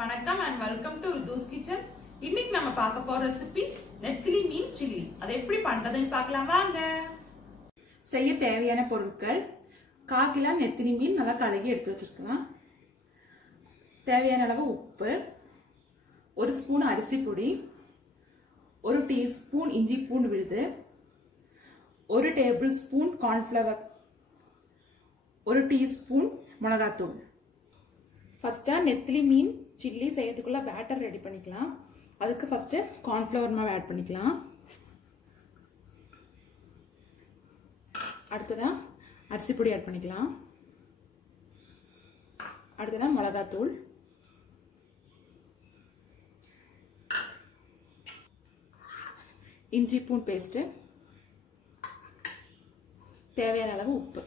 வணக்கம் and welcome to Rithu's kitchen. இன்னைக்கு நம்ம பார்க்க போற ரெசிபி நெத்திலி மீன் சில்லி. அதை எப்படி பண்றதுன்னு பார்க்கலாம் வாங்க. செய்ய தேவையான பொருட்கள்: 1/4 கிலோ நெத்திலி மீன் நல்லா கழுகி எடுத்து வச்சிருக்கலாம். தேவையான அளவு உப்பு, 1 ஸ்பூன் அரிசி பொடி, 1 டீஸ்பூன் இஞ்சி பூண்டு விழுது, 1 டேபிள் ஸ்பூன் கார்ன்ஃப்ளவர், 1 டீஸ்பூன் மிளகாத்தூள். ஃபர்ஸ்டா நெத்திலி மீன் சில்லி செய்யறதுக்குள்ள பேட்டர் ரெடி பண்ணிக்கலாம். அதுக்கு ஃபர்ஸ்ட் கார்ன்ஃப்ளவர் மாவு ஆட் பண்ணிக்கலாம். அடுத்ததா அரிசி பொடி ஆட் பண்ணிக்கலாம். அடுத்ததா மிளகாத்தூள், இஞ்சி பூண்டு பேஸ்ட், தேவையான அளவு உப்பு.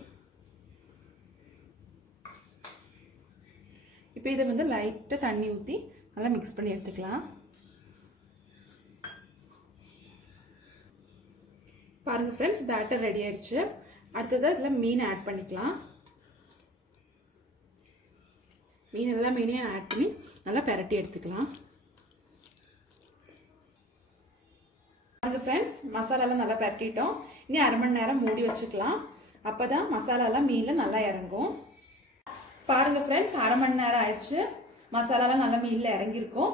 இப்போ இதை வந்து லைட்டாக தண்ணி ஊற்றி நல்லா மிக்ஸ் பண்ணி எடுத்துக்கலாம். பாருங்கள் ஃப்ரெண்ட்ஸ், பேட்டர் ரெடி ஆயிடுச்சு. அடுத்ததாக இதில் மீன் ஆட் பண்ணிக்கலாம். மீனையும் ஆட் பண்ணி நல்லா பெரட்டி எடுத்துக்கலாம். பாருங்கள் ஃப்ரெண்ட்ஸ், மசாலாலாம் நல்லா பெரட்டிட்டோம். இனி 1/2 மணி நேரம் மூடி வச்சுக்கலாம். அப்போ தான் மசாலாலாம் மீனில் நல்லா இறங்கும். பாருங்க ஃப்ரெண்ட்ஸ், 1/2 மணி நேரம் ஆயிடுச்சு. மசாலாலாம் நல்லா மீன்ல இறங்கியிருக்கும்.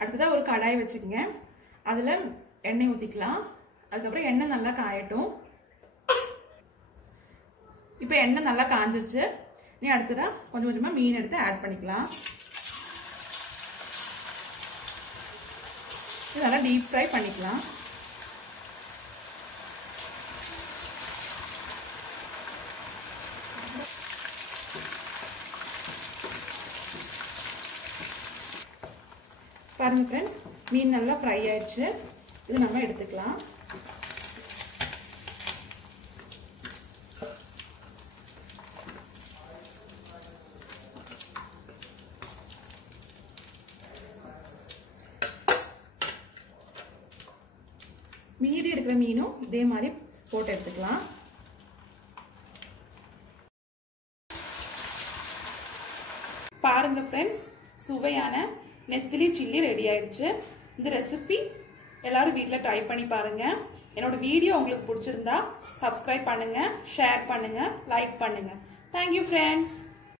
அடுத்ததாக ஒரு கடாய் வச்சுக்கோங்க. அதில் எண்ணெய் ஊற்றிக்கலாம். அதுக்கப்புறம் எண்ணெய் நல்லா காயட்டும். இப்போ எண்ணெய் நல்லா காஞ்சிருச்சு. நீ அடுத்ததாக கொஞ்சம் கொஞ்சமாக மீன் எடுத்து ஆட் பண்ணிக்கலாம். இது நல்லா டீப் ஃப்ரை பண்ணிக்கலாம். பாருங்க ஃப்ரெண்ட்ஸ், மீன் நல்லா ஃப்ரை ஆயிடுச்சு. இது நம்ம எடுத்துக்கலாம். மீதி இருக்கிற மீனும் இதே மாதிரி போட்டு எடுத்துக்கலாம். பாருங்க ஃப்ரெண்ட்ஸ், சுவையான நெத்திலி சில்லி ரெடி ஆயிடுச்சு. இந்த ரெசிபி எல்லாரும் வீட்டில் ட்ரை பண்ணி பாருங்க. என்னோட வீடியோ உங்களுக்கு பிடிச்சிருந்தா சப்ஸ்கிரைப் பண்ணுங்க, ஷேர் பண்ணுங்க, லைக் பண்ணுங்க. Thank you friends.